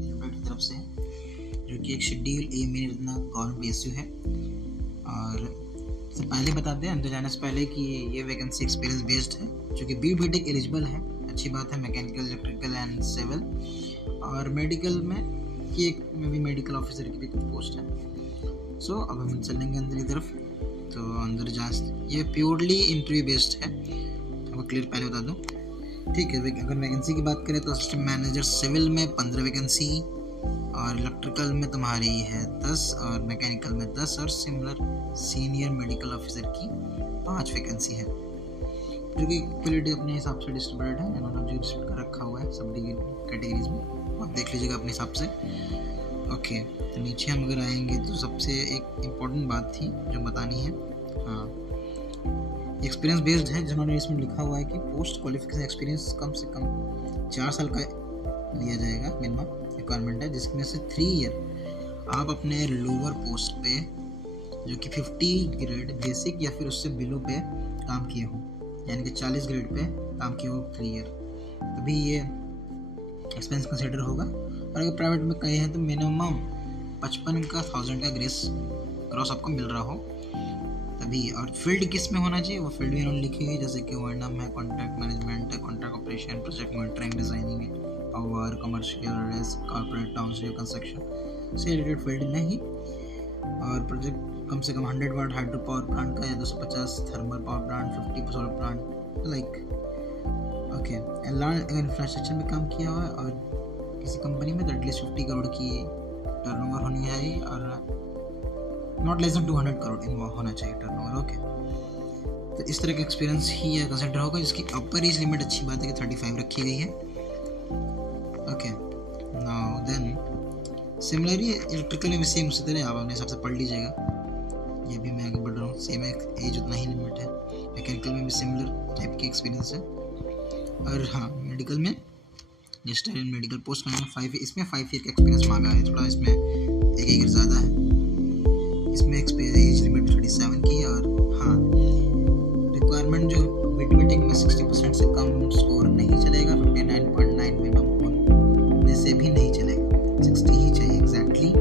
की तरफ से, जो कि एक शेड्यूल ए में गवर्नमेंट PSU है। और सबसे पहले बताते हैं अंदर जाने से पहले कि ये वैकेंसी एक्सपीरियंस बेस्ड है, जो कि BTech एलिजिबल है। अच्छी बात है। Mechanical, electrical and civil. और मेडिकल में कि एक में भी मेडिकल ऑफिसर की भी कुछ पोस्ट है। सो अब हम चलेंगे अंदर की तरफ। तो अंदर जा, ये प्योरली इंटरव्यू बेस्ड है, आपको क्लियर पहले बता दूँ, ठीक है। अगर वैकेंसी की बात करें तो असिस्टेंट मैनेजर सिविल में 15 वैकेंसी, और इलेक्ट्रिकल में तुम्हारी है 10, और मैकेनिकल में 10, और सिमिलर सीनियर मेडिकल ऑफिसर की 5 वैकेंसी है, जो कि क्वालिटी अपने हिसाब से डिस्ट्रीब्यूटेड है। इन्होंने जो डिस्ट्रीब्यूट कर रखा हुआ है सब कैटेगरीज में, आप देख लीजिएगा अपने हिसाब से। ओके, तो नीचे हम अगर आएंगे तो सबसे एक इम्पॉर्टेंट बात थी जो बतानी है। हाँ, एक्सपीरियंस बेस्ड है। जिन्होंने इसमें लिखा हुआ है कि पोस्ट क्वालिफिकेशन एक्सपीरियंस कम से कम 4 साल का लिया जाएगा, मिनिमम रिक्वायरमेंट है, जिसमें से 3 ईयर आप अपने लोअर पोस्ट पे, जो कि 50 ग्रेड बेसिक या फिर उससे बिलो पे काम किए हो, यानी कि 40 ग्रेड पे काम किए हो 3 ईयर, तभी ये एक्सपेंस कंसिडर होगा। और अगर प्राइवेट में कहे हैं तो मिनिमम 55,000 का ग्रॉस आपको मिल रहा हो तभी। और फील्ड किस में होना चाहिए, वो फील्ड भी इन्होंने लिखी है, जैसे कि O&M है, कॉन्ट्रैक्ट मैनेजमेंट है, contract operation, project monitoring, designing है, power, commercial, risk, corporate, township construction से रिलेटेड फील्ड में ही। और प्रोजेक्ट कम से कम 100 वाट हाइड्रो पावर प्लांट का, या 250 thermal power plant, 50 solar plant, like okay. Large infrastructure में काम किया हुआ है, और किसी कंपनी में तो एटलीस्ट 50 करोड़ की टर्नओवर होनी चाहिए, और not less than 200 crore involve होना चाहिए टर्नओवर। ओके, तो इस तरह का एक्सपीरियंस ही यह कंसिडर होगा, जिसकी अपर एज लिमिट अच्छी बात है कि 35 रखी गई है। Okay, now then similarly electrical में सेम उसी तरह आप अपने हिसाब से पढ़ लीजिएगा। ये भी मैं आगे बढ़ रहा हूँ, सेम एज उतना ही लिमिट है। मैकेनिकल में भी सिमिलर टाइप की एक्सपीरियंस है। और हाँ, मेडिकल में रजिस्टर इन मेडिकल पोस्ट में 5 इसमें 5 ईयर का एक्सपीरियंस मांगा है, थोड़ा इसमें एक ईयर ज़्यादा है। इसमें एज लिमिट 37 की है। और हाँ, रिक्वायरमेंट जो BTech में 60% से कम स्कोर नहीं चलेगा, 59.9 मिनिमम होने से भी नहीं चलेगा, 60 ही चाहिए एग्जैक्टली।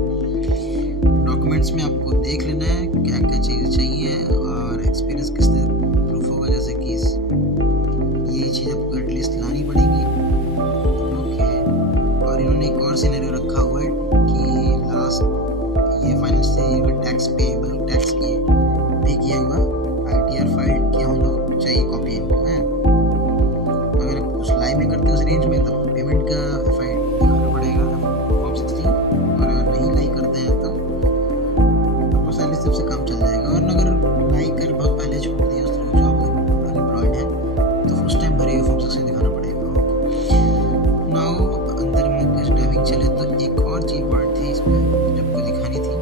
डॉक्यूमेंट्स में आपको देख लेना है क्या क्या चीज़ चाहिए, और एक्सपीरियंस किस तरह प्रूफ होगा, जैसे कि ये चीज़ आपको एटलीस्ट लानी पड़ेगी। ओके, और इन्होंने एक और सिनेरियो रखा हुआ है कि लास्ट ये फाइनेंस टैक्स पेएबल, टैक्स की पे किया हुआ ITR फाइल किया होना चाहिए कॉपी इनको है। अगर आप कुछ लाइव में करते हो उस रेंज में, तब पेमेंट का FI दिखाना पड़ेगा फॉर्म 16। और अगर नहीं लाइक करते हैं तो आपको सैलरी सबसे कम चल जाएगा। और अगर लाइक कर बहुत पहले छोड़ दिया उस तरह जॉब अनएम्प्लॉयड है तो फर्स्ट टाइम भरे हुए फॉर्म 16 दिखाना पड़ेगा। नाउ अंदर में कुछ टाइमिंग चले तो एक और चीज पॉइंट थी इसमें जो आपको दिखानी थी।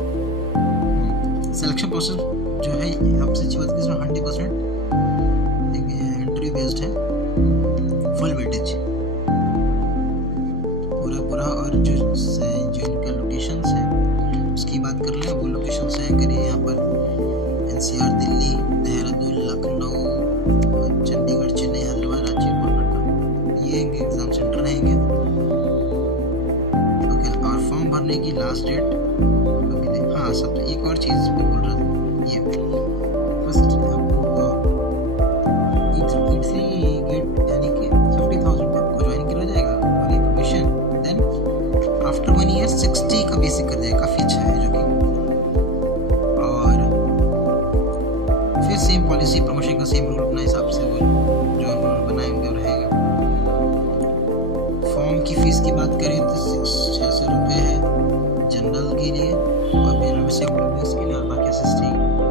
सिलेक्शन प्रोसेस जो है सबसे अच्छी बात है इसमें 100% इंटरव्यू बेस्ड है, फुल वेटेज पूरा। और जो इनका लोकेशंस है उसकी बात कर लें, वो लोकेशंस है करिए यहाँ पर NCR, दिल्ली, देहरादून, लखनऊ, चंडीगढ़, चेन्नई, हैदराबाद, रांची, कोलकाता, ये एग्जाम सेंटर रहेंगे। ओके, और फॉर्म भरने की लास्ट डेट, हाँ सब एक और चीज़ बोल रहा था, ये फर्स्ट आपको E3 गेट यानी कि 50,000 पे आपको ज्वाइन किया जाएगा और ये प्रोबेशन, देन आफ्टर 1 ईयर 60 का बेसिक कर देगा, काफ़ी अच्छा है जो कि। और फिर सेम पॉलिसी, प्रमोशन का सेम रूल अपना हिसाब से वो जो उन्होंने बनाएंगे रहेगा। फॉर्म की फीस की बात करें तो 600 रुपये है जनरल के लिए, और SST के लिए, और बाकी SST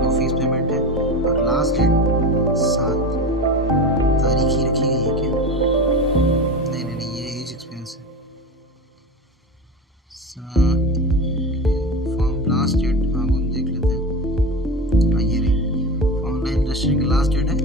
वो फीस पेमेंट है। और लास्ट डेट 7 तारीख ही रखी गई है क्या? नहीं, ये एज एक्सपीरियंस है। फॉर्म लास्ट डेट, हाँ वो देख लेते हैं। हाँ ये रही, ऑनलाइन रजिस्ट्रेशन की लास्ट डेट है